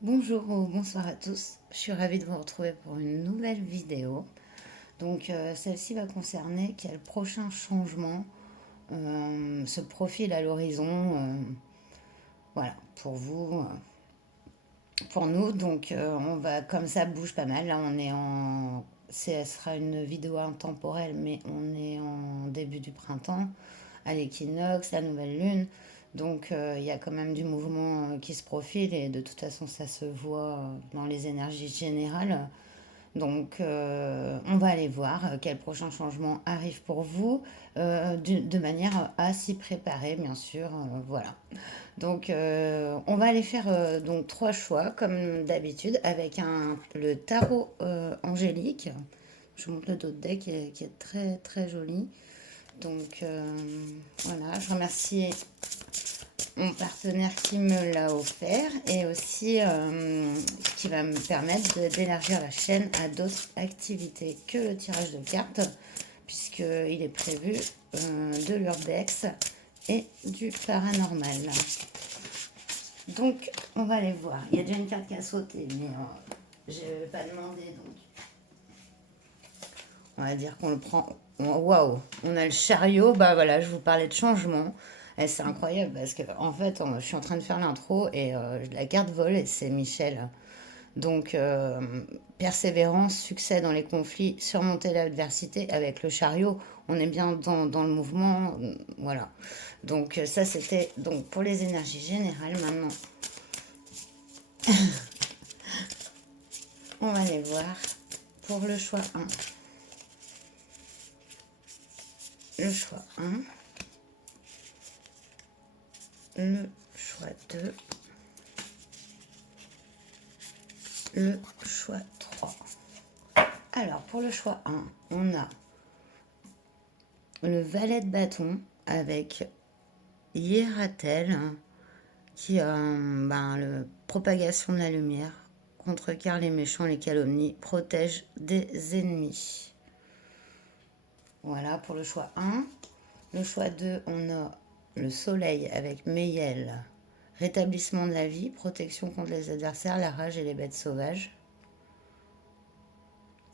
Bonjour ou bonsoir à tous, je suis ravie de vous retrouver pour une nouvelle vidéo. Donc celle-ci va concerner quel prochain changement se profile à l'horizon, voilà, pour vous, pour nous. Donc on va, comme ça bouge pas mal, là on est en... Ce sera une vidéo intemporelle, mais on est en début du printemps, à l'équinoxe, la nouvelle lune. Donc il y a quand même du mouvement qui se profile et de toute façon ça se voit dans les énergies générales. Donc on va aller voir quel prochain changement arrive pour vous de manière à s'y préparer bien sûr. Voilà. Donc on va aller faire donc trois choix comme d'habitude avec le tarot angélique. Je vous montre le dos de deck qui est très très joli. Donc voilà, je remercie mon partenaire qui me l'a offert et aussi qui va me permettre d'élargir la chaîne à d'autres activités que le tirage de cartes, puisqu'il est prévu de l'urbex et du paranormal. Donc, on va aller voir. Il y a déjà une carte qui a sauté, mais je ne vais pas demander. Donc, on va dire qu'on le prend. Waouh, on a le chariot. Bah voilà, je vous parlais de changement. Et c'est incroyable parce que en fait, je suis en train de faire l'intro et la carte vole et c'est Michel. Donc, persévérance, succès dans les conflits, surmonter l'adversité avec le chariot. On est bien dans le mouvement, voilà. Donc, ça c'était donc pour les énergies générales. Maintenant, on va aller voir pour le choix 1. Le choix 1. Le choix 2. Le choix 3. Alors, pour le choix 1, on a le valet de bâton avec Hiératel qui a la propagation de la lumière, contrecarre les méchants, les calomnies, protège des ennemis. Voilà pour le choix 1. Le choix 2, on a le soleil avec Meyel, rétablissement de la vie, protection contre les adversaires, la rage et les bêtes sauvages.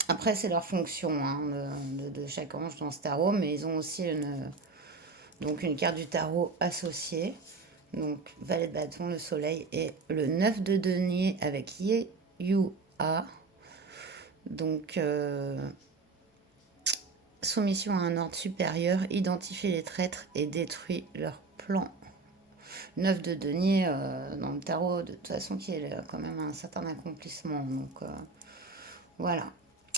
Après, c'est leur fonction hein, de chaque ange dans ce tarot, mais ils ont aussi une carte du tarot associée. Donc, valet de bâton, le soleil et le 9 de denier avec Ye Yu A. Donc, soumission à un ordre supérieur, identifie les traîtres et détruit leur plan. 9 de denier dans le tarot, de toute façon, qui est quand même un certain accomplissement. Donc, voilà.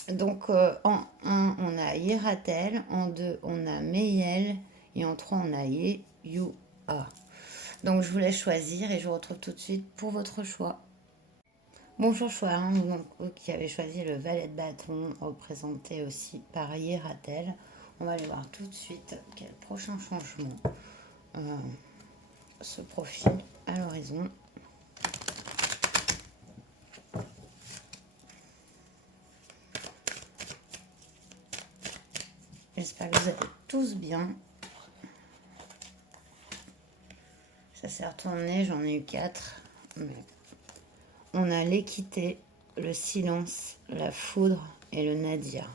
Donc, en 1, on a Hiératel, en 2, on a Meyel, et en 3, on a Ye Yu A. Donc, je vous laisse choisir et je vous retrouve tout de suite pour votre choix. Bonjour choix 1, donc, vous qui avez choisi le valet de bâton, représenté aussi par Hiératel. On va aller voir tout de suite quel prochain changement se profile à l'horizon. J'espère que vous allez tous bien. Ça s'est retourné, j'en ai eu 4. Mais on a l'équité, le silence, la foudre et le nadir.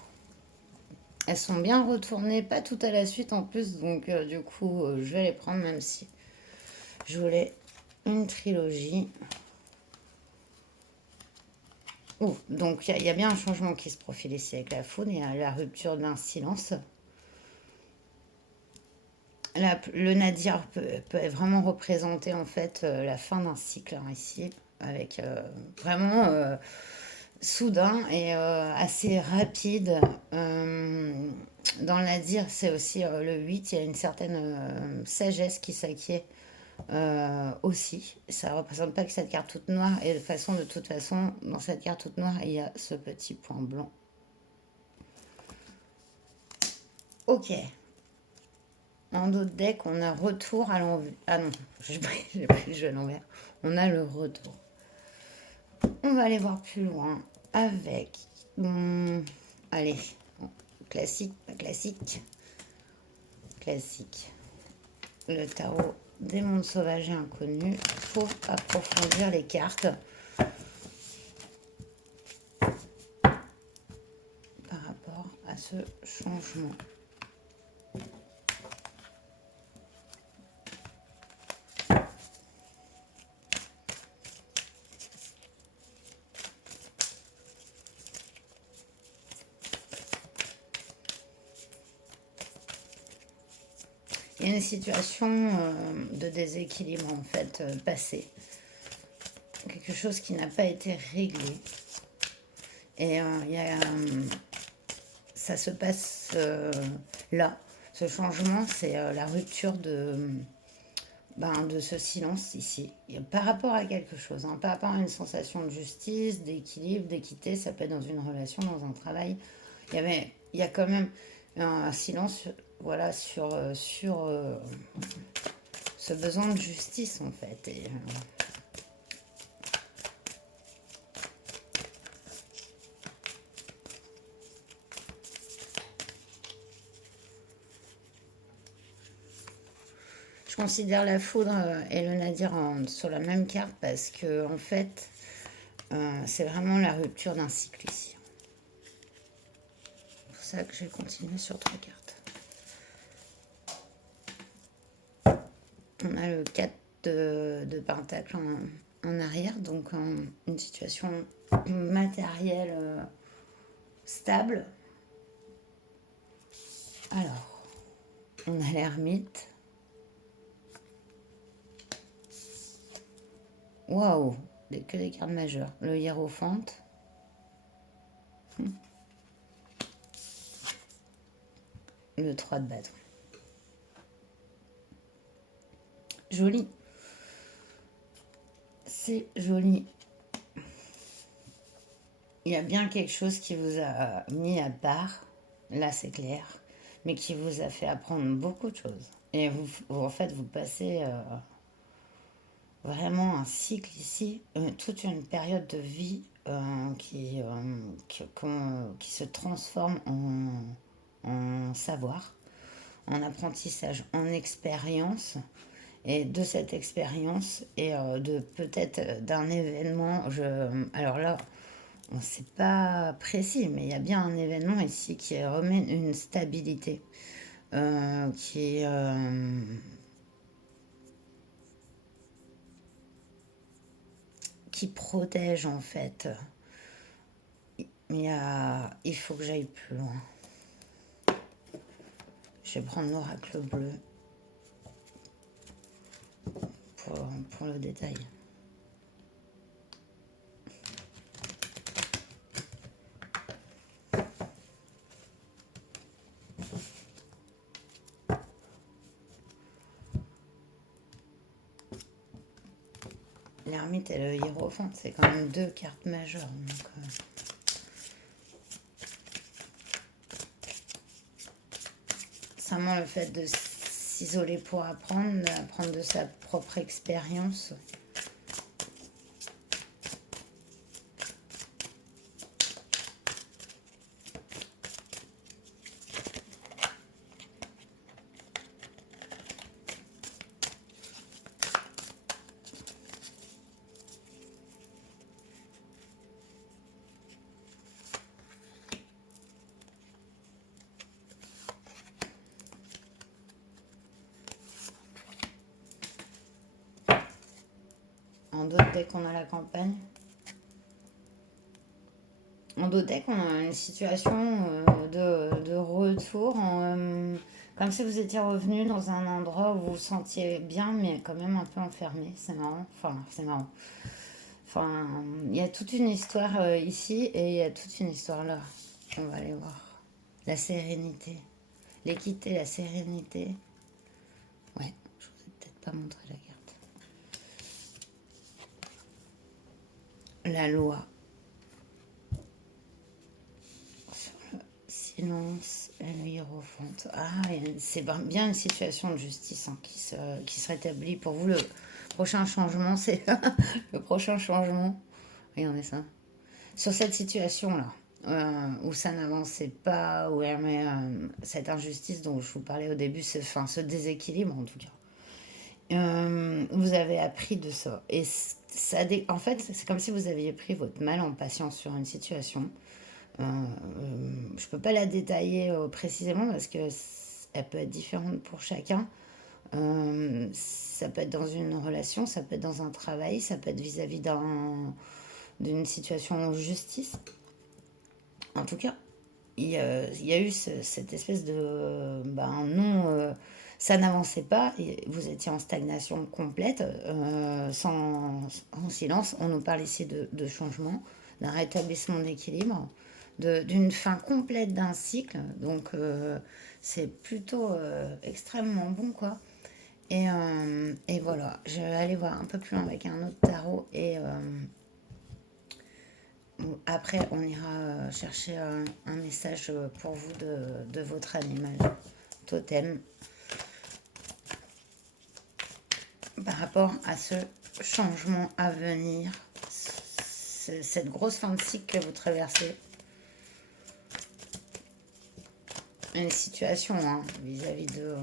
Elles sont bien retournées, pas tout à la suite en plus, donc du coup, je vais les prendre même si je voulais une trilogie. Donc il y a bien un changement qui se profile ici avec la foudre, il y a la rupture d'un silence. Le nadir peut vraiment représenter en fait la fin d'un cycle hein, ici, avec vraiment soudain et assez rapide. Dans le nadir, c'est aussi le 8, il y a une certaine sagesse qui s'acquiert aussi. Ça ne représente pas que cette carte toute noire, et de toute façon, dans cette carte toute noire, il y a ce petit point blanc. Ok. En d'autres decks, on a retour à l'envers. Ah non, j'ai pris le jeu à l'envers. On a le retour. On va aller voir plus loin avec... allez, classique, pas classique. Classique. Le tarot des mondes sauvages et inconnus pour approfondir les cartes. par rapport à ce changement. Il y a une situation de déséquilibre en fait passée. Quelque chose qui n'a pas été réglé. Et ça se passe là. Ce changement, c'est la rupture de ce silence ici. Et par rapport à quelque chose, hein, par rapport à une sensation de justice, d'équilibre, d'équité, ça peut être dans une relation, dans un travail. Il y a quand même un silence, voilà, sur ce besoin de justice en fait. Et, je considère la foudre et le nadir sur la même carte parce que en fait, c'est vraiment la rupture d'un cycle ici. C'est pour ça que j'ai continué sur 3 cartes. On a le 4 de pentacle en arrière, donc une situation matérielle stable. Alors, on a l'ermite. Waouh, que des cartes majeures. Le hiérophante. Le 3 de bâton. Joli. C'est joli. Il y a bien quelque chose qui vous a mis à part, là c'est clair, mais qui vous a fait apprendre beaucoup de choses. Et en fait, vous passez vraiment un cycle ici, toute une période de vie qui se transforme en savoir, en apprentissage, en expérience. Et de cette expérience et de peut-être d'un événement, alors là, on ne sait pas précis, mais il y a bien un événement ici qui remet une stabilité, qui protège en fait. Il faut que j'aille plus loin. Je vais prendre l'oracle bleu pour le détail. L'ermite et le hiérophante, c'est quand même 2 cartes majeures. Donc, vraiment le fait de s'isoler pour apprendre de sa propre expérience. En dos de deck, on a la campagne. En dos de deck, on a une situation de retour, comme si vous étiez revenu dans un endroit où vous vous sentiez bien, mais quand même un peu enfermé. C'est marrant. Enfin, c'est marrant. Enfin, il y a toute une histoire ici et il y a toute une histoire là. On va aller voir. La sérénité. L'équité, la sérénité. Ouais, je vous ai peut-être pas montré la carte. La loi. Silence, le hiérophante. Ah, c'est bien une situation de justice hein, qui se rétablit pour vous. Le prochain changement, c'est le prochain changement. Regardez ça. Sur cette situation-là, où ça n'avançait pas, où cette injustice dont je vous parlais au début, ce déséquilibre en tout cas. Vous avez appris de ça. Et en fait, c'est comme si vous aviez pris votre mal en patience sur une situation. Je peux pas la détailler précisément parce que elle peut être différente pour chacun. Ça peut être dans une relation, ça peut être dans un travail, ça peut être vis-à-vis d'une situation en justice. En tout cas, il y a eu cette espèce de ben non, ça n'avançait pas, et vous étiez en stagnation complète, en silence. On nous parle ici de changement, d'un rétablissement d'équilibre, d'une fin complète d'un cycle. Donc c'est plutôt extrêmement bon, quoi. Et voilà, je vais aller voir un peu plus loin avec un autre tarot et après on ira chercher un message pour vous de votre animal totem par rapport à ce changement à venir, cette grosse fin de cycle que vous traversez. Une situation hein, vis-à-vis de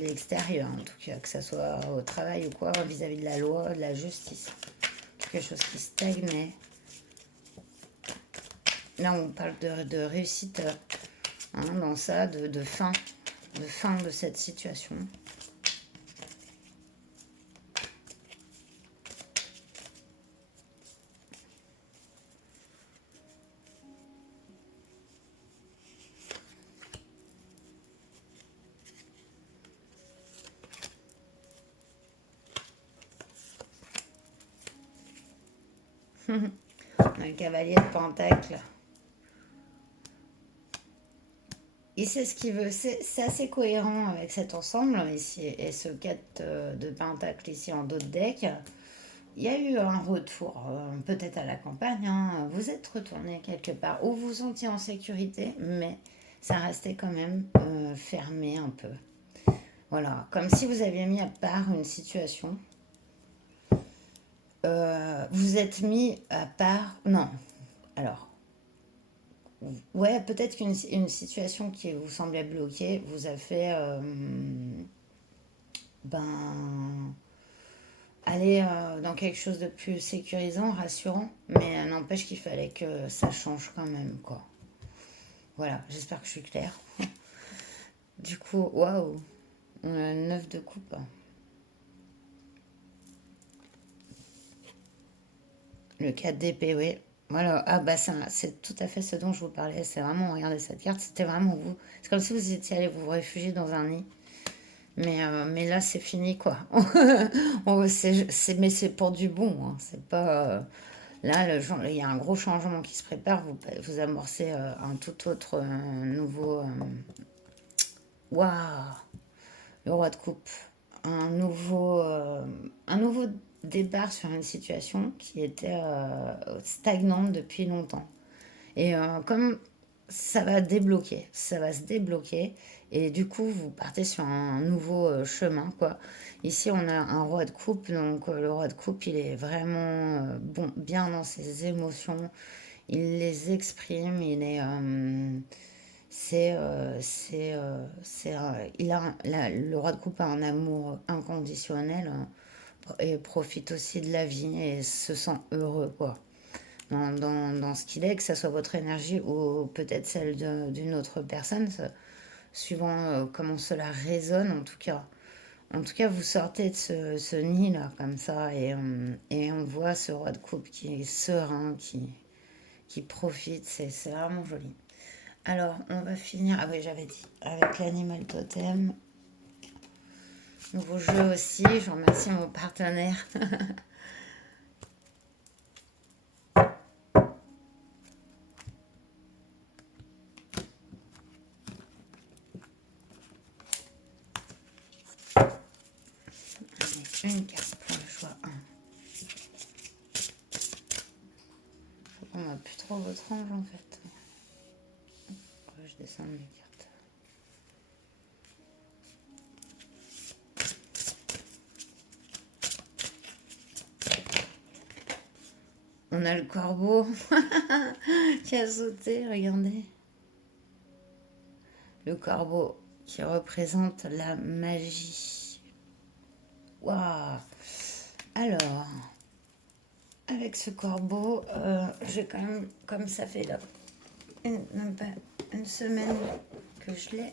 l'extérieur, en tout cas, que ce soit au travail ou quoi, vis-à-vis de la loi, de la justice. Quelque chose qui stagnait. Là, on parle de réussite hein, dans ça, de fin de cette situation. Un cavalier de pentacle. Il sait ce qu'il veut. C'est assez cohérent avec cet ensemble ici et ce 4 de pentacle ici en dos de deck. Il y a eu un retour, peut-être à la campagne. Hein. Vous êtes retourné quelque part où vous vous sentiez en sécurité, mais ça restait quand même fermé un peu. Voilà, comme si vous aviez mis à part une situation. Vous êtes mis à part. Non, alors. Ouais, peut-être qu'une situation qui vous semblait bloquée vous a fait ben, aller dans quelque chose de plus sécurisant, rassurant, mais n'empêche qu'il fallait que ça change quand même, quoi. Voilà, j'espère que je suis claire. Du coup, waouh, 9 de coupe. Le 4 d'épée, oui. Voilà, ah bah c'est tout à fait ce dont je vous parlais. C'est vraiment, regardez cette carte, c'était vraiment vous. C'est comme si vous étiez allé vous réfugier dans un nid. Mais là, c'est fini, quoi. Mais c'est pour du bon. Hein. C'est pas. Là, il y a un gros changement qui se prépare. Vous amorcez un tout autre nouveau. Waouh! Le roi de coupe. Un nouveau départ sur une situation qui était stagnante depuis longtemps. Et comme ça va se débloquer. Et du coup, vous partez sur un nouveau chemin, quoi. Ici, on a un roi de coupe. Donc, le roi de coupe, il est vraiment bon, bien dans ses émotions. Il les exprime. Il est. Le roi de coupe a un amour inconditionnel hein, et profite aussi de la vie et se sent heureux, quoi dans ce qu'il est, que ce soit votre énergie ou peut-être celle d'une autre personne, suivant comment cela résonne en tout cas. En tout cas, vous sortez de ce nid-là, comme ça, et on voit ce roi de coupe qui est serein, qui profite, c'est vraiment joli. Alors, on va finir, ah oui, j'avais dit, avec l'animal totem. Nouveau jeu aussi, je remercie mon partenaire. Une carte pour le choix 1. On n'a plus trop votre ange en fait. Je descends mes cartes. On a le corbeau qui a sauté, regardez. Le corbeau qui représente la magie. Waouh. Alors, avec ce corbeau, j'ai quand même, comme ça fait là, même pas une semaine que je l'ai,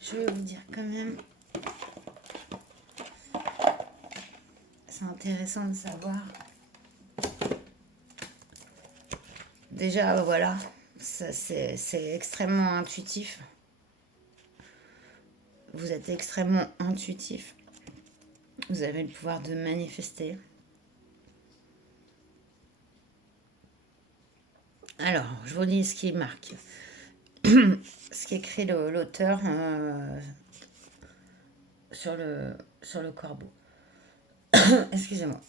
je vais vous dire quand même, c'est intéressant de savoir. Déjà, voilà, c'est extrêmement intuitif. Vous êtes extrêmement intuitif. Vous avez le pouvoir de manifester. Alors, je vous dis ce qui marque. Ce qu'écrit l'auteur sur le corbeau. Excusez-moi.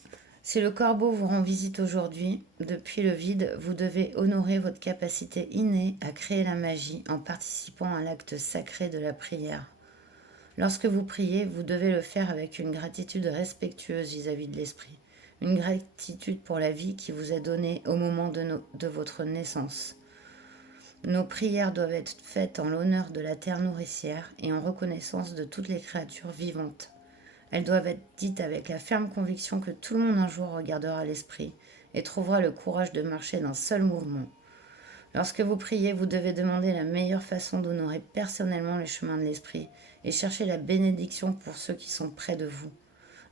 Si le corbeau vous rend visite aujourd'hui, depuis le vide, vous devez honorer votre capacité innée à créer la magie en participant à l'acte sacré de la prière. Lorsque vous priez, vous devez le faire avec une gratitude respectueuse vis-à-vis de l'esprit, une gratitude pour la vie qui vous est donnée au moment de votre naissance. Nos prières doivent être faites en l'honneur de la terre nourricière et en reconnaissance de toutes les créatures vivantes. Elles doivent être dites avec la ferme conviction que tout le monde un jour regardera l'esprit et trouvera le courage de marcher d'un seul mouvement. Lorsque vous priez, vous devez demander la meilleure façon d'honorer personnellement les chemins de l'esprit et chercher la bénédiction pour ceux qui sont près de vous.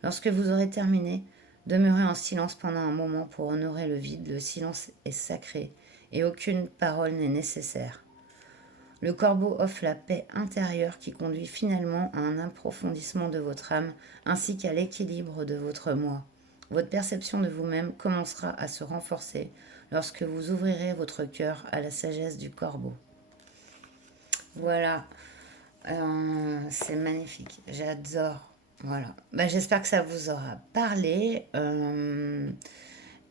Lorsque vous aurez terminé, demeurez en silence pendant un moment pour honorer le vide. Le silence est sacré et aucune parole n'est nécessaire. Le corbeau offre la paix intérieure qui conduit finalement à un approfondissement de votre âme ainsi qu'à l'équilibre de votre moi. Votre perception de vous-même commencera à se renforcer lorsque vous ouvrirez votre cœur à la sagesse du corbeau. Voilà, c'est magnifique, j'adore. Voilà, j'espère que ça vous aura parlé.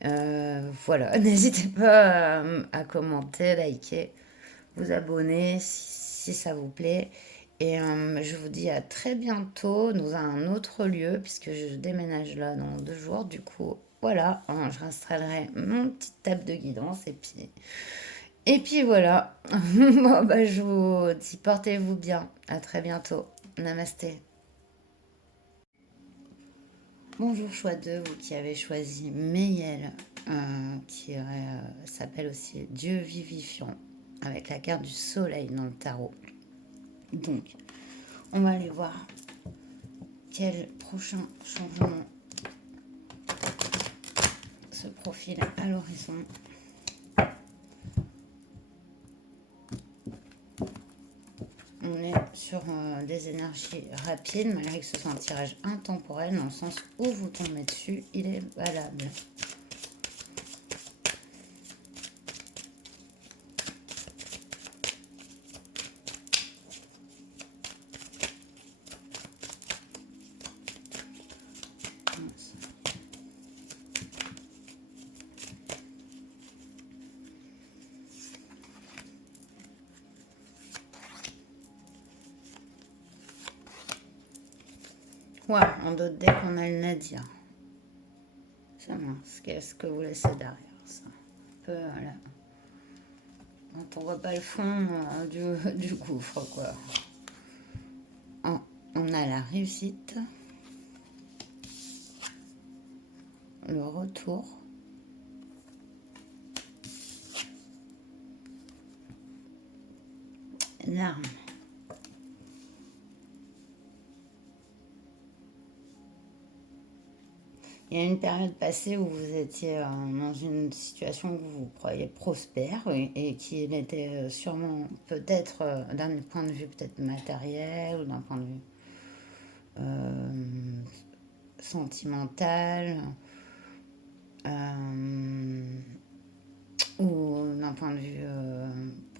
Voilà, n'hésitez pas à commenter, liker, vous abonner si ça vous plaît. Et je vous dis à très bientôt dans un autre lieu, puisque je déménage là dans 2 jours. Du coup, voilà, je installerai mon petite table de guidance. Et puis voilà. Bon, je vous dis portez-vous bien. À très bientôt. Namasté. Bonjour choix 2, vous qui avez choisi Meyel, qui s'appelle aussi Dieu vivifiant, avec la carte du soleil dans le tarot. Donc, on va aller voir quel prochain changement se profile à l'horizon. On est sur des énergies rapides, malgré que ce soit un tirage intemporel, dans le sens où vous tombez dessus, il est valable. Ouais, en d'autres decks, on a le Nadia. Ça mince, qu'est-ce que vous laissez derrière ça? Un peu, voilà. Quand on voit pas le fond du gouffre, quoi. On a la réussite. Le retour. L'arme. Il y a une période passée où vous étiez dans une situation que vous croyez prospère et qui était sûrement peut-être d'un point de vue peut-être matériel ou d'un point de vue sentimental ou d'un point de vue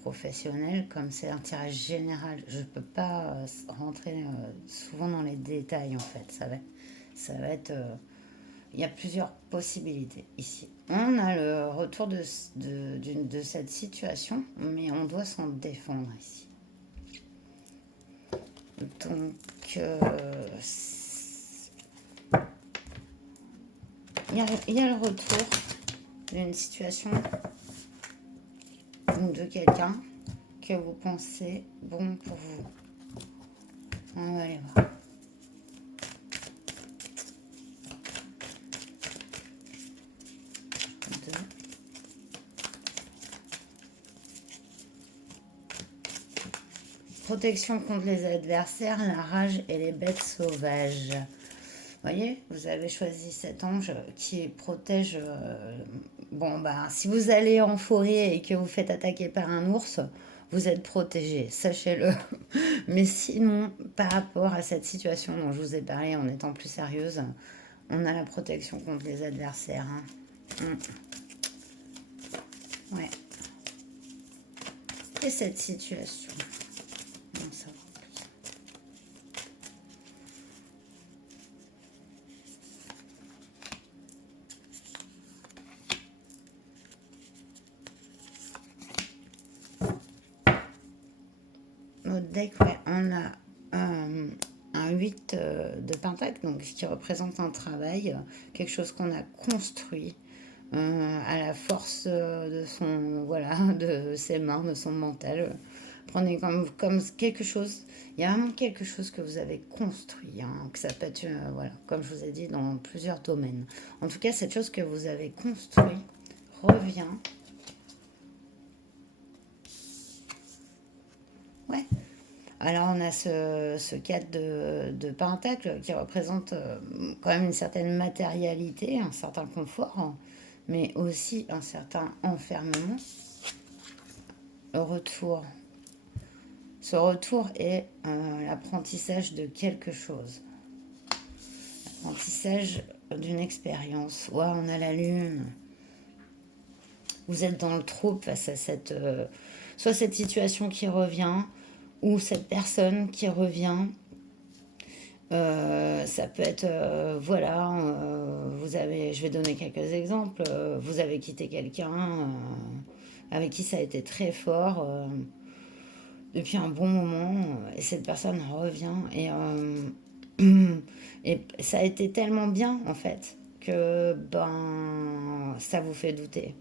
professionnel. Comme c'est un tirage général, je ne peux pas rentrer souvent dans les détails en fait. Ça va être il y a plusieurs possibilités ici. On a le retour de cette situation, mais on doit s'en défendre ici. Donc, il y a le retour d'une situation ou de quelqu'un que vous pensez bon pour vous. On va aller voir. protection contre les adversaires, la rage et les bêtes sauvages. Vous voyez, vous avez choisi cet ange qui protège. Bon, bah, si vous allez en forêt et que vous faites attaquer par un ours, vous êtes protégé, sachez-le. Mais sinon, par rapport à cette situation dont je vous ai parlé en étant plus sérieuse, on a la protection contre les adversaires. Hein. Ouais. Et cette situation. Non, ça va. Notre deck, ouais, on a un 8 de pentacle, donc ce qui représente un travail, quelque chose qu'on a construit à la force de son, voilà, de ses mains, de son mental. Prenez comme quelque chose, il y a vraiment quelque chose que vous avez construit, hein, que ça peut être, voilà, comme je vous ai dit, dans plusieurs domaines. En tout cas, cette chose que vous avez construit revient. Ouais. Alors on a ce 4 de pentacle qui représente quand même une certaine matérialité, un certain confort, hein, mais aussi un certain enfermement. Le retour. Ce retour est l'apprentissage de quelque chose. L'apprentissage d'une expérience. Ouais, on a la lune. Vous êtes dans le trouble face à soit cette situation qui revient, ou cette personne qui revient. Ça peut être, voilà, je vais donner quelques exemples. Vous avez quitté quelqu'un avec qui ça a été très fort depuis un bon moment, et cette personne revient et ça a été tellement bien en fait que ben ça vous fait douter.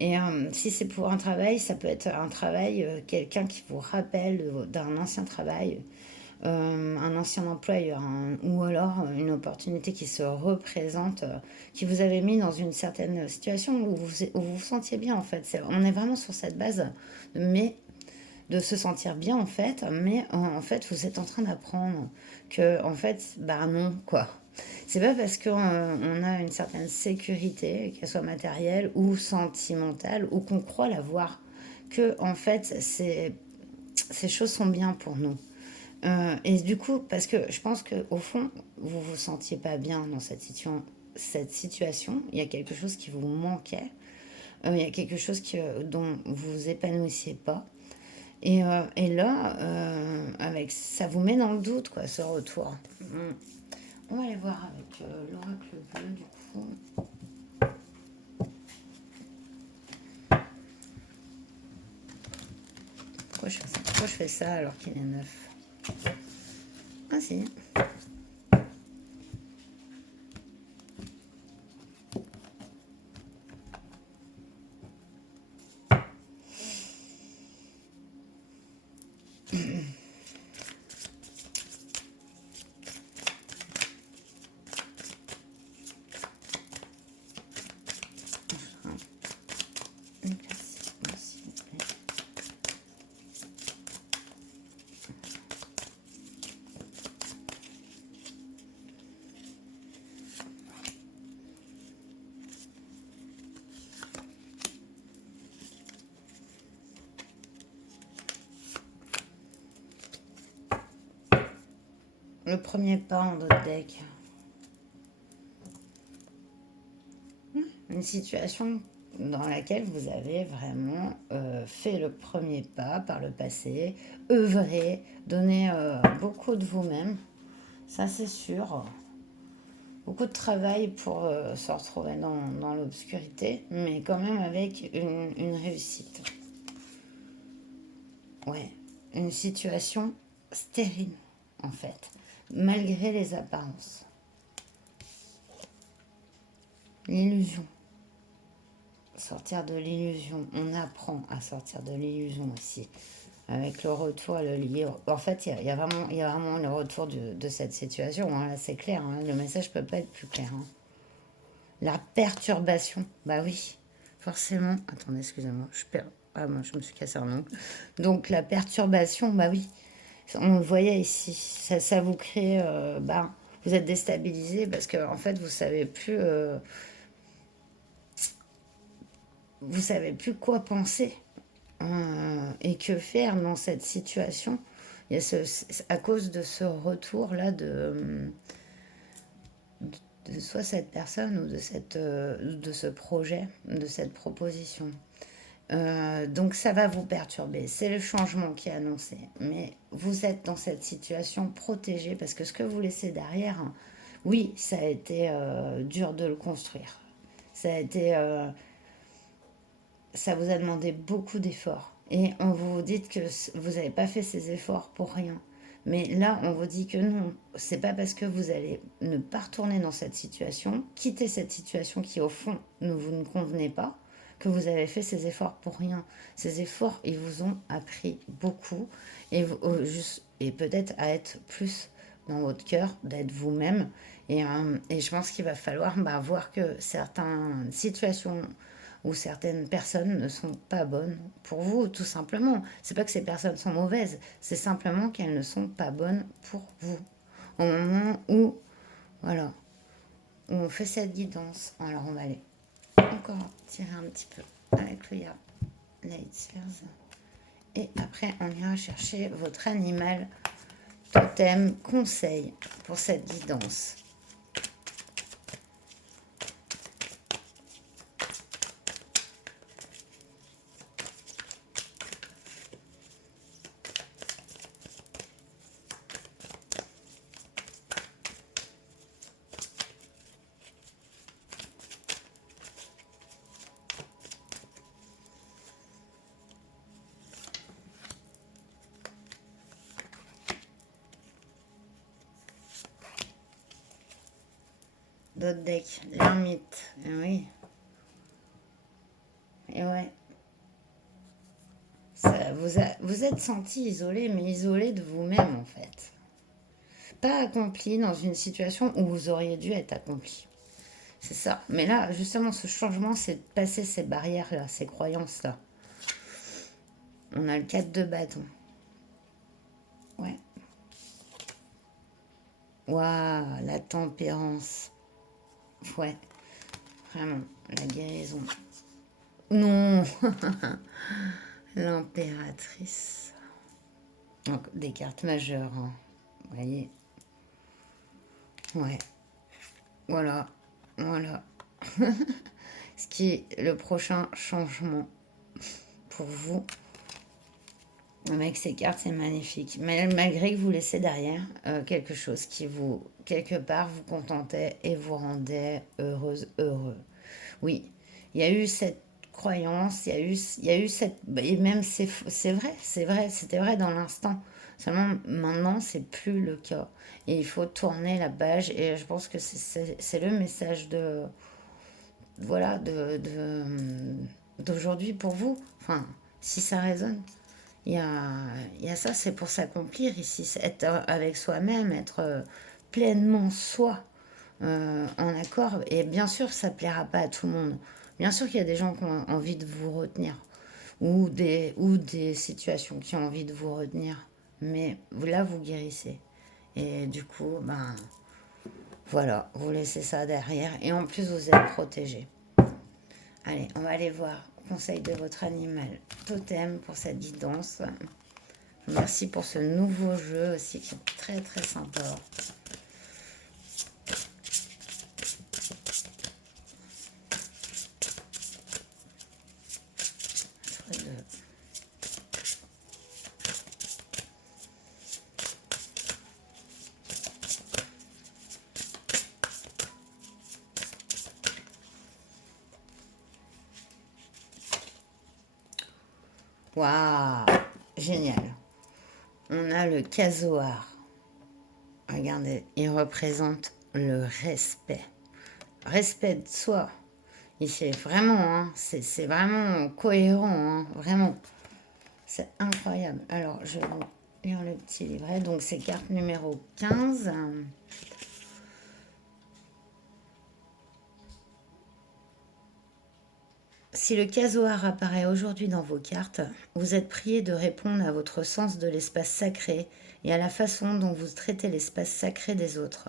Et si c'est pour un travail, ça peut être un travail, quelqu'un qui vous rappelle d'un ancien travail, un ancien employeur, hein, ou alors une opportunité qui se représente, qui vous avait mis dans une certaine situation où vous vous sentiez bien en fait. On est vraiment sur cette base, mais de se sentir bien en fait, mais en fait vous êtes en train d'apprendre que en fait, bah non quoi. C'est pas parce qu'on a une certaine sécurité, qu'elle soit matérielle ou sentimentale, ou qu'on croit l'avoir, que en fait ces choses sont bien pour nous. Et du coup, parce que je pense qu'au fond, vous vous sentiez pas bien dans cette situation, il y a quelque chose qui vous manquait, il y a quelque chose dont vous vous épanouissiez pas. Et là, avec ça vous met dans le doute, quoi, ce retour. On va aller voir avec l'oracle bleu, du coup. Pourquoi je fais ça, pourquoi je fais ça alors qu'il est neuf? Ah si. Le premier pas en notre deck. Une situation dans laquelle vous avez vraiment fait le premier pas par le passé, œuvré, donné beaucoup de vous-même, ça c'est sûr. Beaucoup de travail pour se retrouver dans l'obscurité, mais quand même avec une réussite. Ouais, une situation stérile en fait, malgré les apparences. L'illusion. Sortir de l'illusion. On apprend à sortir de l'illusion aussi. Avec le retour, le livre. En fait, il y a vraiment le retour de cette situation. Hein. Là, c'est clair. Hein. Le message peut pas être plus clair. Hein. La perturbation. Bah oui, forcément. Attendez, excusez-moi. Ah, moi, je me suis cassé un ongle. Donc, la perturbation, bah oui, on le voyait ici. Ça vous crée... vous êtes déstabilisé parce que, en fait, vous savez plus quoi penser et que faire dans cette situation. Il y a à cause de ce retour-là de soit cette personne ou de ce projet, de cette proposition. Donc ça va vous perturber. C'est le changement qui est annoncé. Mais vous êtes dans cette situation protégée parce que ce que vous laissez derrière, oui, ça a été dur de le construire. Ça a été, ça vous a demandé beaucoup d'efforts. Et on vous dit que vous n'avez pas fait ces efforts pour rien. Mais là, on vous dit que non, c'est pas parce que vous allez ne pas retourner dans cette situation, quitter cette situation qui au fond ne vous ne convenait pas, que vous avez fait ces efforts pour rien. Ces efforts, ils vous ont appris beaucoup et peut-être à être plus dans votre cœur, d'être vous-même. Et je pense qu'il va falloir voir que certaines situations où certaines personnes ne sont pas bonnes pour vous, tout simplement. C'est pas que ces personnes sont mauvaises, c'est simplement qu'elles ne sont pas bonnes pour vous. Au moment où, voilà, où on fait cette guidance, alors on va aller encore tirer un petit peu avec le Lightyears. Et après, on ira chercher votre animal totem conseil pour cette guidance. D'autres decks, l'ermite, oui. Et ouais. Vous êtes senti isolé, mais isolé de vous-même en fait. Pas accompli dans une situation où vous auriez dû être accompli. C'est ça. Mais là, justement, ce changement, c'est de passer ces barrières-là, ces croyances-là. On a le 4 de bâton. Ouais. Waouh, la tempérance. Ouais. Vraiment, la guérison. Non. L'impératrice. Donc, des cartes majeures. Hein. Vous voyez. Ouais. Voilà. Voilà. Ce qui est le prochain changement pour vous. Avec ces cartes, c'est magnifique. Mais malgré que vous laissez derrière quelque chose qui vous, quelque part, vous contentait et vous rendait heureuse, heureux. Oui, il y a eu cette croyance, il y a eu cette... Et même, c'est vrai, c'était vrai dans l'instant. Seulement, maintenant, c'est plus le cas. Et il faut tourner la page. Et je pense que c'est le message de... Voilà, d'aujourd'hui pour vous. Enfin, si ça résonne. Il y a ça, c'est pour s'accomplir ici, c'est être avec soi-même, être pleinement soi, en accord. Et bien sûr, ça ne plaira pas à tout le monde. Bien sûr qu'il y a des gens qui ont envie de vous retenir, ou des situations qui ont envie de vous retenir. Mais là, vous guérissez. Et du coup, voilà, vous laissez ça derrière. Et en plus, vous êtes protégé. Allez, on va aller voir conseil de votre animal totem pour cette guidance. Merci pour ce nouveau jeu aussi qui est très très sympa. Waouh, génial. On a le casoar. Regardez, il représente le respect. Respect de soi. Il fait vraiment, hein, c'est vraiment cohérent, hein, vraiment. C'est incroyable. Alors, je vais vous lire le petit livret. Donc, c'est carte numéro 15. Si le casoar apparaît aujourd'hui dans vos cartes, vous êtes prié de répondre à votre sens de l'espace sacré et à la façon dont vous traitez l'espace sacré des autres.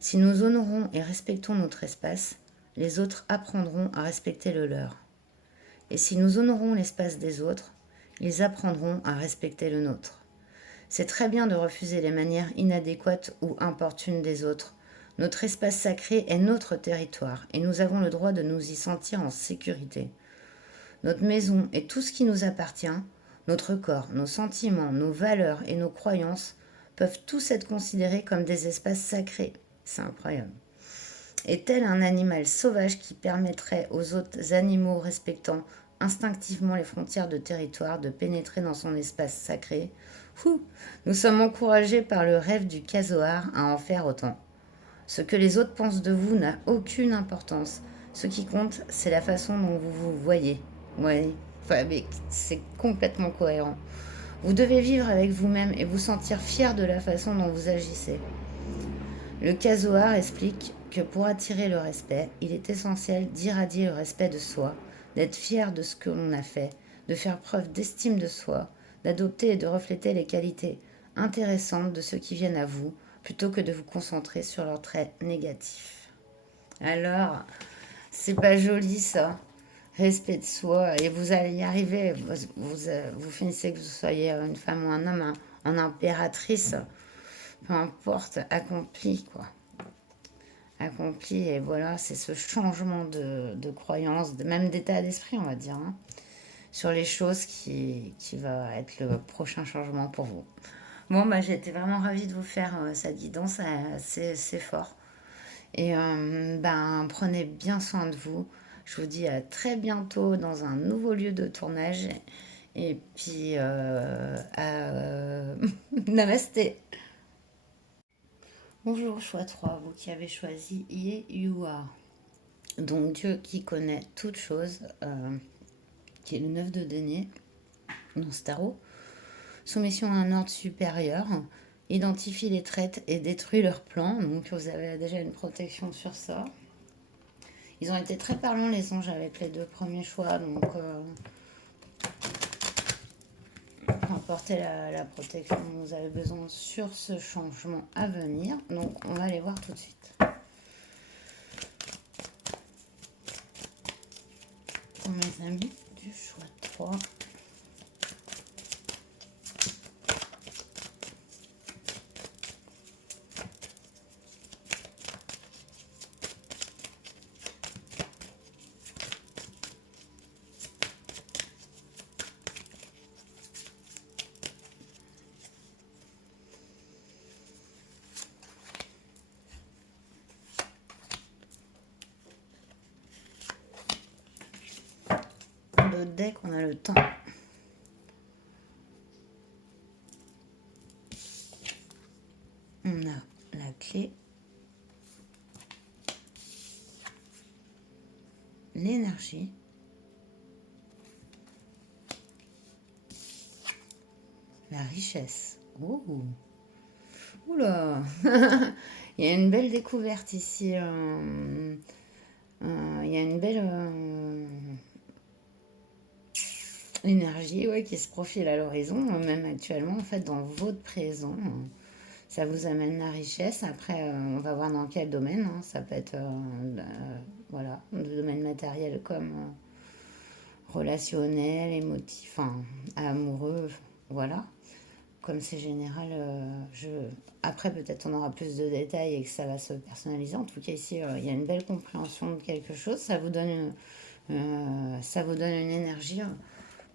Si nous honorons et respectons notre espace, les autres apprendront à respecter le leur. Et si nous honorons l'espace des autres, ils apprendront à respecter le nôtre. C'est très bien de refuser les manières inadéquates ou importunes des autres. Notre espace sacré est notre territoire et nous avons le droit de nous y sentir en sécurité. Notre maison et tout ce qui nous appartient, notre corps, nos sentiments, nos valeurs et nos croyances peuvent tous être considérés comme des espaces sacrés. C'est incroyable. Et tel un animal sauvage qui permettrait aux autres animaux respectant instinctivement les frontières de territoire de pénétrer dans son espace sacré, nous sommes encouragés par le rêve du casoar à en faire autant. Ce que les autres pensent de vous n'a aucune importance. Ce qui compte, c'est la façon dont vous vous voyez. Oui, enfin, mais c'est complètement cohérent. Vous devez vivre avec vous-même et vous sentir fier de la façon dont vous agissez. Le casoar explique que pour attirer le respect, il est essentiel d'irradier le respect de soi, d'être fier de ce que l'on a fait, de faire preuve d'estime de soi, d'adopter et de refléter les qualités intéressantes de ceux qui viennent à vous, plutôt que de vous concentrer sur leurs traits négatifs. Alors, c'est pas joli ça. Respect de soi, et vous allez y arriver. Vous finissez que vous soyez une femme ou un homme, en impératrice, peu importe, accompli, quoi. Accompli, et voilà, c'est ce changement de croyance, même d'état d'esprit, on va dire, hein, sur les choses qui va être le prochain changement pour vous. Bon, bah, j'ai été vraiment ravie de vous faire cette guidance, c'est fort. Et ben, prenez bien soin de vous. Je vous dis à très bientôt dans un nouveau lieu de tournage. Et puis, namasté. Bonjour, choix 3, vous qui avez choisi Ye You Are. Donc, Dieu qui connaît toutes choses, qui est le 9 de denier dans ce tarot. Soumission à un ordre supérieur, identifie les traits et détruit leurs plans. Donc vous avez déjà une protection sur ça. Ils ont été très parlants les anges avec les deux premiers choix. Donc apporter la protection dont vous avez besoin sur ce changement à venir. Donc on va aller voir tout de suite. Pour mes amis du choix 3. Le deck, on a le temps. On a la clé, l'énergie, la richesse. Oh. Oula. Il y a une belle découverte ici. Il y a une belle énergie, ouais, qui se profile à l'horizon, même actuellement, en fait, dans votre présent. Ça vous amène la richesse. Après, on va voir dans quel domaine, hein. Ça peut être voilà, le domaine matériel comme relationnel, émotif, enfin, amoureux, voilà. Comme c'est général, après peut-être on aura plus de détails et que ça va se personnaliser. En tout cas, ici, il y a une belle compréhension de quelque chose. Ça vous donne une énergie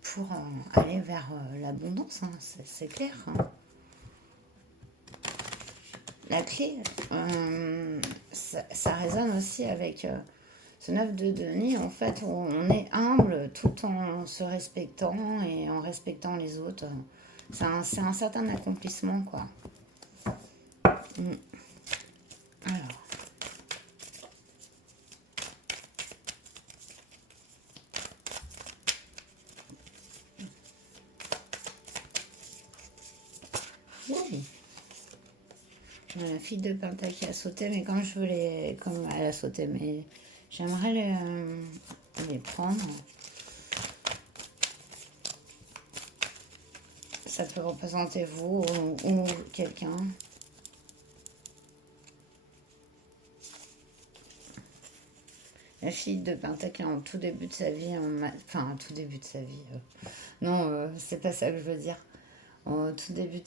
pour aller vers l'abondance, hein. C'est clair, hein. La clé, ça résonne aussi avec ce 9 de denier, en fait, où on est humble tout en se respectant et en respectant les autres. C'est un certain accomplissement, quoi. Alors. Oui. La fille de Pentacle qui a sauté, mais comme elle a sauté, mais J'aimerais les prendre. Ça peut représenter vous ou quelqu'un. La fille de Pentacle en tout début de sa vie, enfin, en tout début de sa vie. Non, c'est pas ça que je veux dire. Au tout début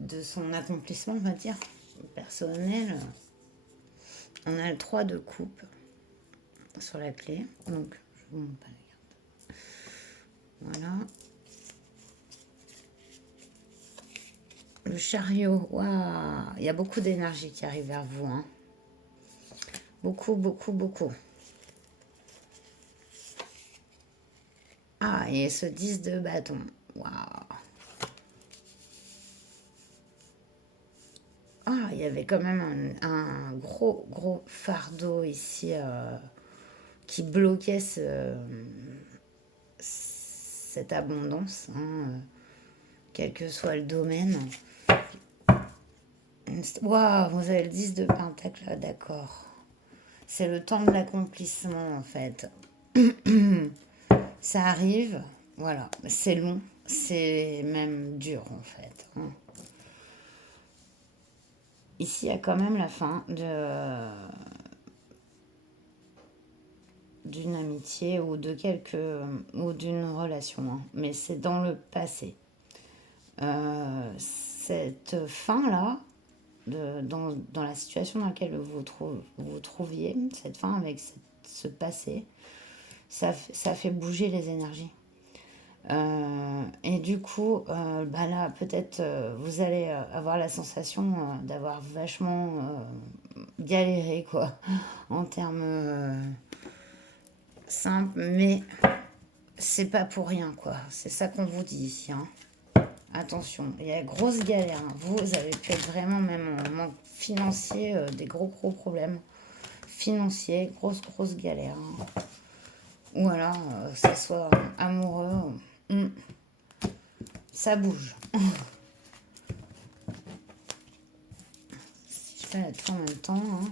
de son accomplissement, on va dire, personnel, on a le 3 de coupe sur la clé. Donc, je vous montre pas la carte. Voilà. Le chariot, waouh, il y a beaucoup d'énergie qui arrive vers vous. Hein. Beaucoup, beaucoup, beaucoup. Ah, et ce 10 de bâton. Waouh. Ah, il y avait quand même un gros, gros fardeau ici qui bloquait cette abondance, hein, quel que soit le domaine. Waouh, vous avez le 10 de pentacle, d'accord. C'est le temps de l'accomplissement, en fait. Ça arrive, voilà. C'est long, c'est même dur, en fait. Hein. Ici, il y a quand même la fin d'une amitié ou ou d'une relation, hein. Mais c'est dans le passé. Cette fin-là, dans la situation dans laquelle vous trouviez, cette fin avec ce passé, ça fait bouger les énergies. Et du coup, bah là, peut-être vous allez avoir la sensation d'avoir vachement galéré, quoi, en termes simples, mais c'est pas pour rien, quoi. C'est ça qu'on vous dit ici, hein. Attention, il y a grosse galère. Hein. Vous avez peut-être vraiment, même en manque financier, des gros, gros problèmes financiers, grosse galère. Hein. Ou alors, que ce soit amoureux, ça bouge. Si je fais la tour en même temps. Hein.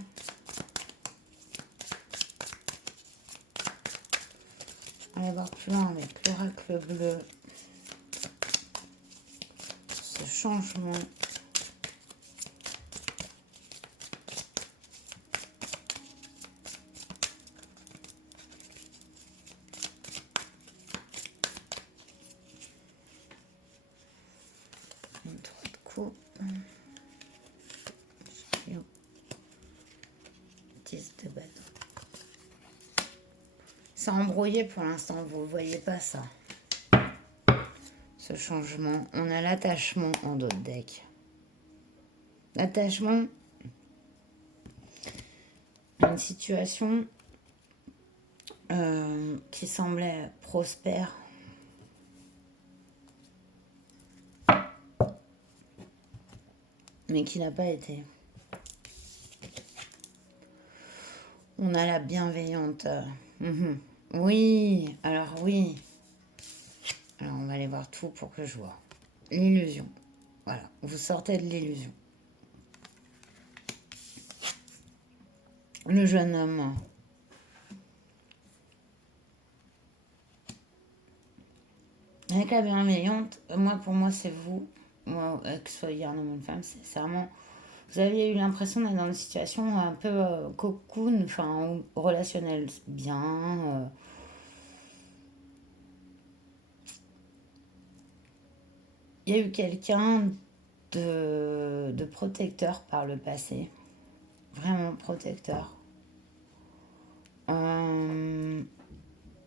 On va aller voir plus loin avec l'oracle bleu. Ce changement. Une 3 de coupe. 10 de bâton. C'est embrouillé pour l'instant, vous ne voyez pas ça. Ce changement. On a l'attachement en d'autres decks. L'attachement à une situation qui semblait prospère. Mais qui n'a pas été. On a la bienveillante. Oui, alors oui. Alors on va aller voir tout pour que je vois. L'illusion. Voilà, vous sortez de l'illusion. Le jeune homme. Avec la bienveillante, pour moi c'est vous. Moi, que ce soit un homme ou une femme, c'est vraiment... Vous aviez eu l'impression d'être dans une situation un peu cocoon, enfin relationnelle bien. Il y a eu quelqu'un de protecteur par le passé. Vraiment protecteur.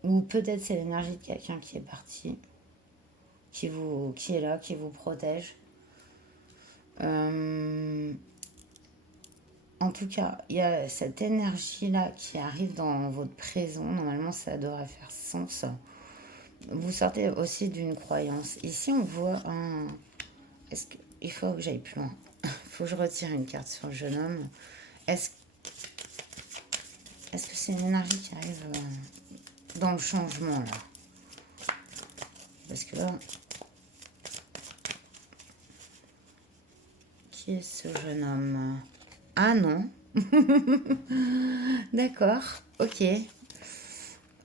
Ou peut-être c'est l'énergie de quelqu'un qui est parti, qui est là, qui vous protège. En tout cas, il y a cette énergie-là qui arrive dans votre présent. Normalement, ça devrait faire sens. Vous sortez aussi d'une croyance. Ici, on voit un... Il faut que j'aille plus loin. Il faut que je retire une carte sur le jeune homme. Est-ce que c'est une énergie qui arrive dans le changement, là? Parce que là... Qui est ce jeune homme? Ah non, D'accord, ok.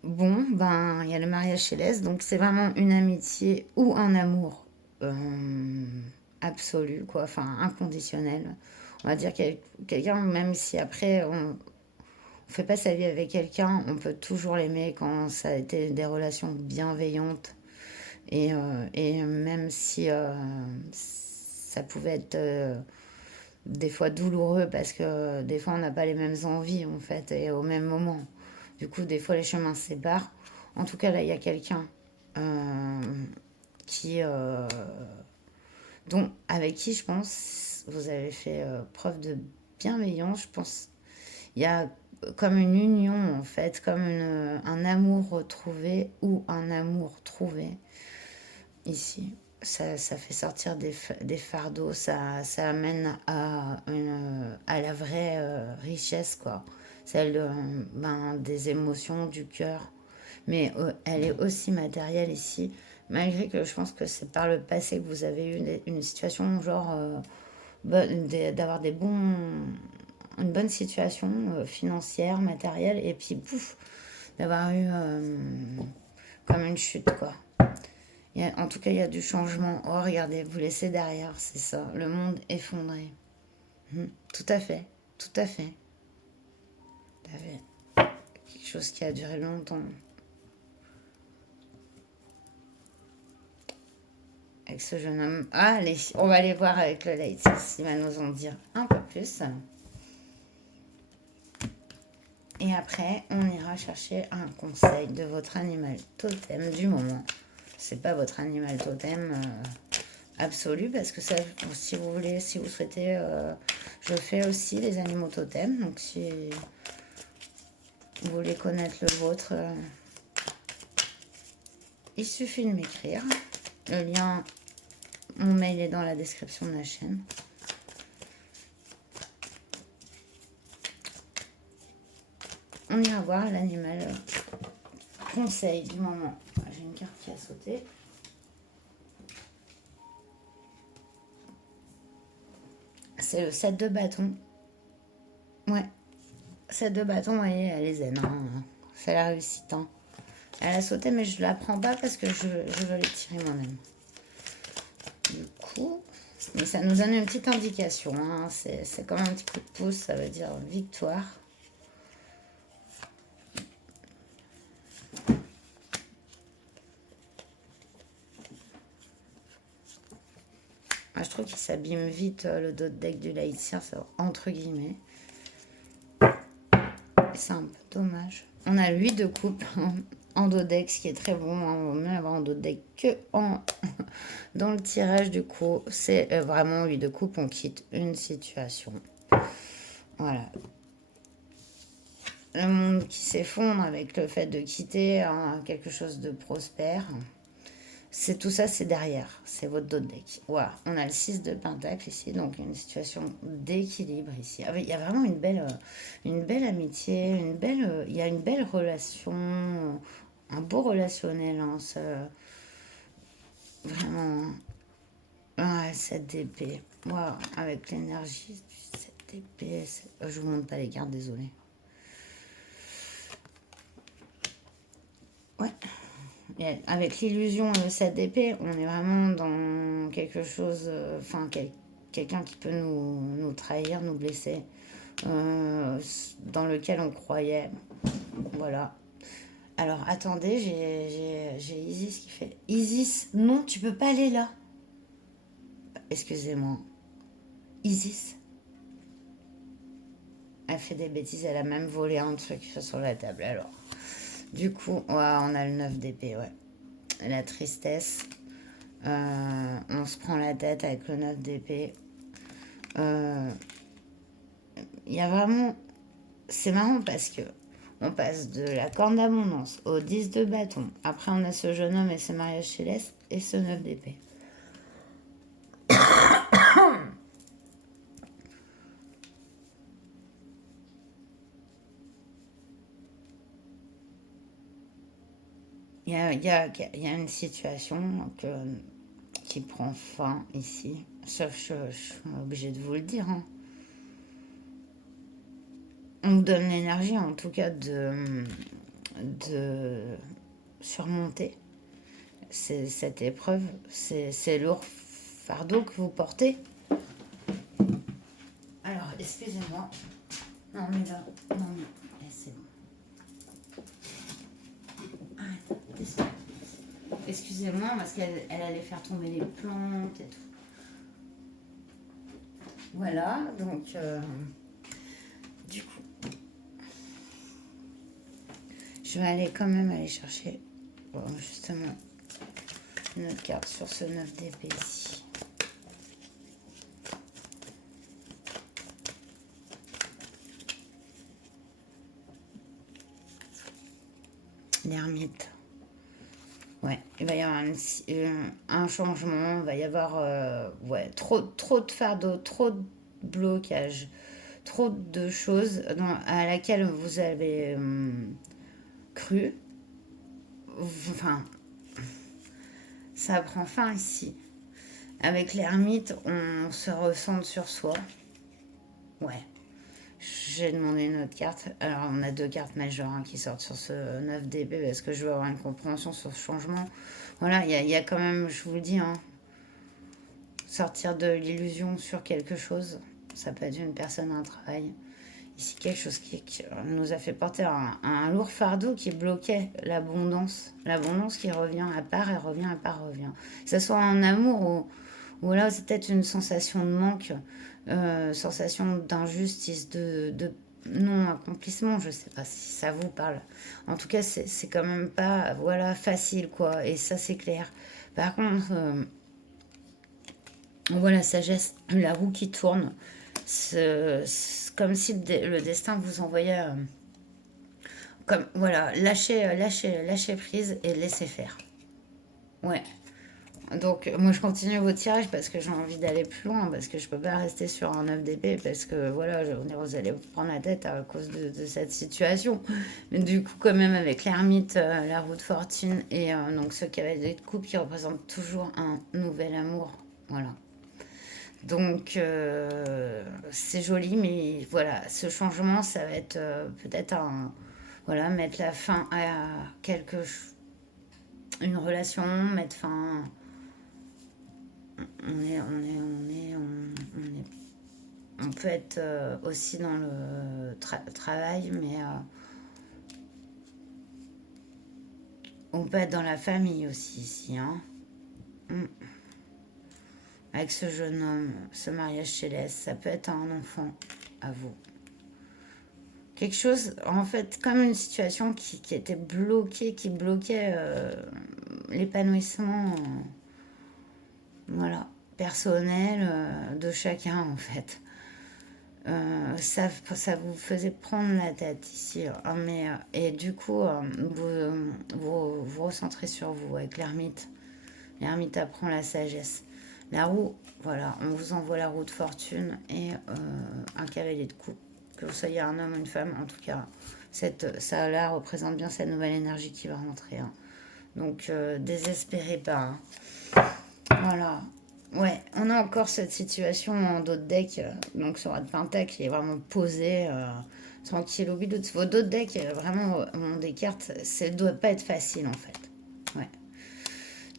Bon, ben, il y a le mariage céleste, donc c'est vraiment une amitié ou un amour absolu, quoi, enfin inconditionnel. On va dire quelqu'un, même si après on fait pas sa vie avec quelqu'un, on peut toujours l'aimer quand ça a été des relations bienveillantes. Et même si ça pouvait être des fois douloureux parce que des fois on n'a pas les mêmes envies en fait et au même moment. Du coup, des fois les chemins se séparent. En tout cas, là, il y a quelqu'un euh, qui, avec qui je pense vous avez fait preuve de bienveillance. Je pense il y a comme une union en fait, comme un amour retrouvé ou un amour trouvé ici. Ça fait sortir des fardeaux, ça amène à la vraie richesse, quoi. Celle ben, des émotions, du cœur. Mais elle est aussi matérielle ici, malgré que je pense que c'est par le passé que vous avez eu une situation genre d'avoir une bonne situation financière, matérielle, et puis pouf, d'avoir eu comme une chute, quoi. En tout cas, il y a du changement. Oh, regardez, vous laissez derrière, c'est ça, le monde effondré. Tout à fait, tout à fait. T'avais quelque chose qui a duré longtemps avec ce jeune homme. Ah, allez, on va aller voir avec le light, il va nous en dire un peu plus. Et après, on ira chercher un conseil de votre animal totem du moment. C'est pas votre animal totem absolu parce que ça, si vous voulez, si vous souhaitez, je fais aussi les animaux totems. Donc si vous voulez connaître le vôtre, il suffit de m'écrire. Le lien, mon mail est dans la description de la chaîne. On ira voir l'animal conseil du moment. J'ai une carte qui a sauté. C'est le 7 de bâton. Ouais, 7 de bâton, vous voyez, elle est zen. Hein. C'est la réussite. Hein. Elle a sauté, mais je ne la prends pas parce que je veux les tirer moi-même. Du coup, mais ça nous donne une petite indication. Hein. C'est comme un petit coup de pouce, ça veut dire victoire. Moi, je trouve qu'il s'abîme vite le dos de deck du Lightseer, entre guillemets. C'est un peu dommage. On a lui de coupe en dos deck, ce qui est très bon. Hein. On va mieux avoir en dos deck que dans le tirage. Du coup, c'est vraiment lui de coupe. On quitte une situation. Voilà. Le monde qui s'effondre avec le fait de quitter quelque chose de prospère. C'est tout ça, c'est derrière. C'est votre dos de deck. Voilà. On a le 6 de pentacle ici, donc une situation d'équilibre ici. Il y a vraiment une belle amitié, il y a une belle relation, un beau relationnel. Hein, vraiment. Ouais, cette d'épée. Waouh, avec l'énergie du 7 d'épée. Je vous montre pas les cartes, désolé. Ouais. Et avec l'illusion de cette épée, on est vraiment dans quelque chose, enfin, quelqu'un qui peut nous trahir, nous blesser, dans lequel on croyait. Voilà. Alors, attendez, j'ai Isis qui fait... Isis, non, tu peux pas aller là. Excusez-moi. Isis. Elle fait des bêtises, elle a même volé un truc sur la table, alors. Du coup, ouais, on a le 9 d'épée, ouais. La tristesse. On se prend la tête avec le 9 d'épée. Il y a vraiment... C'est marrant parce que on passe de la corne d'abondance au 10 de bâton. Après, on a ce jeune homme et ce mariage céleste et ce 9 d'épée. Il y a une situation qui prend fin ici. Sauf que je suis obligée de vous le dire. Hein. on vous donne l'énergie, en tout cas, de surmonter cette épreuve, c'est lourd fardeau que vous portez. Alors, excusez-moi. Non, mais là, non, mais c'est bon. Arrête, excusez-moi, parce qu'elle allait faire tomber les plantes et tout. Voilà, donc, du coup, je vais aller quand même aller chercher, justement, une autre carte sur ce 9 d'épée ici. L'ermite. Ouais, il va y avoir un changement, il va y avoir ouais, trop de fardeau, trop de blocage, trop de choses à laquelle vous avez cru. Enfin, ça prend fin ici. Avec l'ermite, on se ressent sur soi. Ouais. J'ai demandé une autre carte. Alors, on a deux cartes majeures qui sortent sur ce 9 d'épée parce que je veux avoir une compréhension sur ce changement. Voilà, il y a quand même, je vous le dis, sortir de l'illusion sur quelque chose. Ça peut être une personne, un travail. Ici, quelque chose qui nous a fait porter un lourd fardeau qui bloquait l'abondance. L'abondance qui revient à part et revient à part, revient. Que ce soit en amour ou là, c'est peut-être une sensation de manque, sensation d'injustice, de non-accomplissement. Je ne sais pas si ça vous parle. En tout cas, c'est quand même pas voilà, facile, quoi. Et ça, c'est clair. Par contre, voilà, sagesse, la roue qui tourne. C'est comme si le destin vous envoyait comme voilà, lâcher prise et laisser faire. Ouais. Donc moi je continue vos tirages parce que j'ai envie d'aller plus loin, parce que je peux pas rester sur un 9 d'épée, parce que voilà, vous allez vous prendre la tête à cause de cette situation. Mais du coup quand même avec l'ermite, la roue de fortune et donc ce cavalier de coupe qui représente toujours un nouvel amour. Voilà. Donc c'est joli, mais voilà, ce changement, ça va être peut-être voilà, mettre la fin à une relation, mettre fin. On peut être aussi dans le travail, mais on peut être dans la famille aussi ici, hein. Avec ce jeune homme, ce mariage céleste, ça peut être un enfant à vous. Quelque chose, en fait, comme une situation qui était bloquée, qui bloquait l'épanouissement, voilà, personnel de chacun, en fait. Ça vous faisait prendre la tête ici, hein, mais, et du coup, vous recentrez sur vous avec l'ermite. L'ermite apprend la sagesse. La roue, voilà, on vous envoie la roue de fortune et un cavalier de coupe. Que vous soyez un homme ou une femme, en tout cas, ça là représente bien cette nouvelle énergie qui va rentrer. Hein. Donc, désespérez pas. Hein. Voilà. Ouais, on a encore cette situation en d'autres decks. Donc, sur de Pentacle, qui est vraiment posé, tranquille au bidou. Vos d'autres decks, vraiment, ont des cartes. Ça ne doit pas être facile, en fait. Ouais.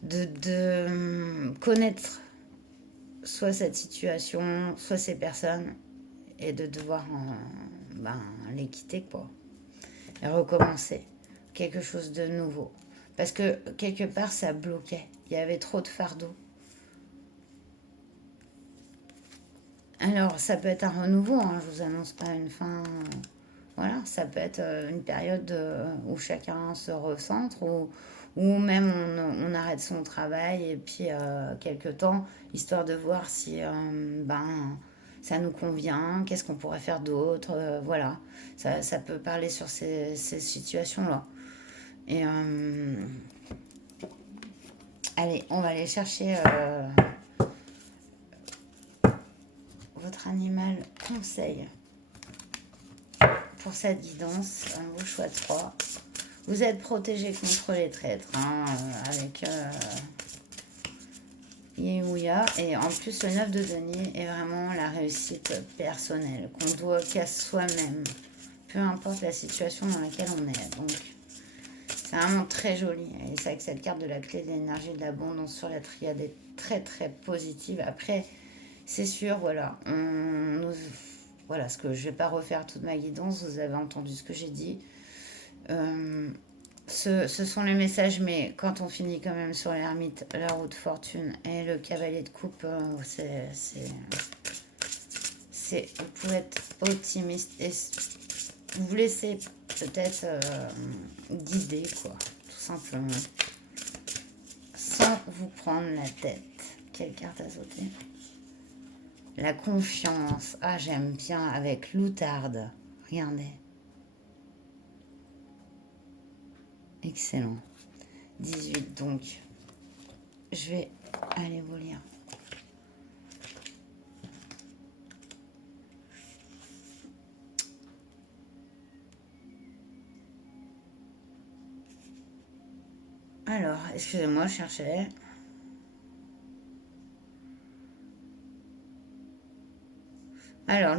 De connaître soit cette situation, soit ces personnes, et de devoir les quitter, quoi. Et recommencer quelque chose de nouveau. Parce que quelque part, ça bloquait. Il y avait trop de fardeau. Alors, ça peut être un renouveau, hein, je vous annonce pas une fin. Voilà, ça peut être une période où chacun se recentre, ou même on arrête son travail et puis quelques temps, histoire de voir si ça nous convient, qu'est-ce qu'on pourrait faire d'autre, voilà. Ça peut parler sur ces situations-là. Et allez, on va aller chercher votre animal conseil pour cette guidance. Un beau choix de 3. Vous êtes protégé contre les traîtres, hein, avec Yehuya. Et en plus, le 9 de denier est vraiment la réussite personnelle qu'on doit qu'à soi-même. peu importe la situation dans laquelle on est. Donc, c'est vraiment très joli. Et c'est avec cette carte de la clé de l'énergie de l'abondance sur la triade est très très positive. Après, c'est sûr, voilà, voilà, ce que je ne vais pas refaire toute ma guidance, vous avez entendu ce que j'ai dit. Ce sont les messages, mais quand on finit quand même sur l'ermite, la roue de fortune et le cavalier de coupe, vous pouvez être optimiste et vous laissez peut-être guider, quoi, tout simplement, sans vous prendre la tête. Quelle carte à sauter? La confiance. Ah, j'aime bien avec l'outarde. Regardez. Excellent. 18, donc. Je vais aller vous lire. Alors, excusez-moi, je cherchais. Alors,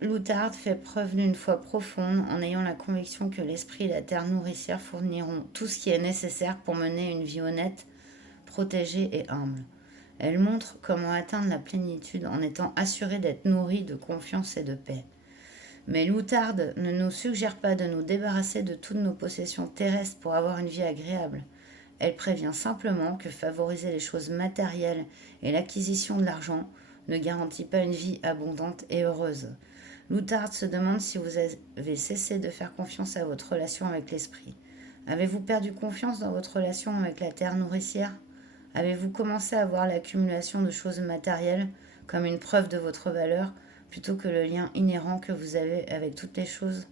l'outarde fait preuve d'une foi profonde en ayant la conviction que l'esprit et la terre nourricière fourniront tout ce qui est nécessaire pour mener une vie honnête, protégée et humble. Elle montre comment atteindre la plénitude en étant assurée d'être nourrie de confiance et de paix. Mais l'outarde ne nous suggère pas de nous débarrasser de toutes nos possessions terrestres pour avoir une vie agréable. Elle prévient simplement que favoriser les choses matérielles et l'acquisition de l'argent ne garantit pas une vie abondante et heureuse. L'outarde se demande si vous avez cessé de faire confiance à votre relation avec l'esprit. Avez-vous perdu confiance dans votre relation avec la terre nourricière? Avez-vous commencé à voir l'accumulation de choses matérielles comme une preuve de votre valeur plutôt que le lien inhérent que vous avez avec toutes les choses?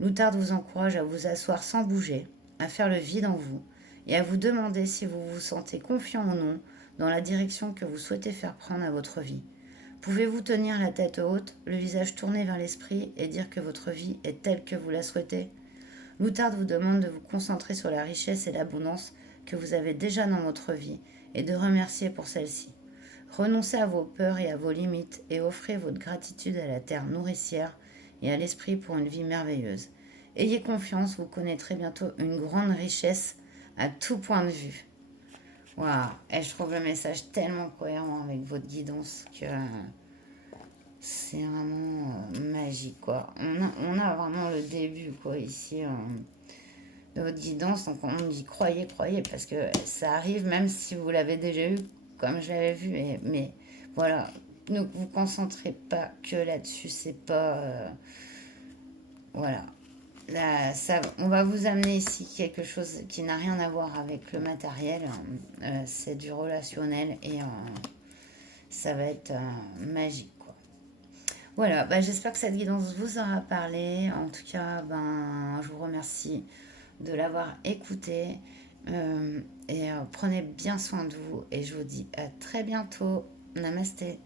L'outarde vous encourage à vous asseoir sans bouger, à faire le vide en vous et à vous demander si vous vous sentez confiant ou non dans la direction que vous souhaitez faire prendre à votre vie. Pouvez-vous tenir la tête haute, le visage tourné vers l'esprit et dire que votre vie est telle que vous la souhaitez? L'outarde vous demande de vous concentrer sur la richesse et l'abondance que vous avez déjà dans votre vie et de remercier pour celle-ci. Renoncez à vos peurs et à vos limites et offrez votre gratitude à la terre nourricière et à l'esprit pour une vie merveilleuse. Ayez confiance, vous connaîtrez bientôt une grande richesse à tout point de vue. Waouh! Et je trouve le message tellement cohérent avec votre guidance que c'est vraiment magique, quoi. On a vraiment le début, quoi, ici, de votre guidance. Donc, on dit croyez, croyez, parce que ça arrive, même si vous l'avez déjà eu, comme je l'avais vu. Mais voilà, ne vous concentrez pas que là-dessus. C'est pas... voilà. Là, on va vous amener ici quelque chose qui n'a rien à voir avec le matériel. C'est du relationnel et ça va être magique, quoi. Voilà, bah, j'espère que cette guidance vous aura parlé. En tout cas, je vous remercie de l'avoir écouté. Et prenez bien soin de vous. Et je vous dis à très bientôt. Namasté.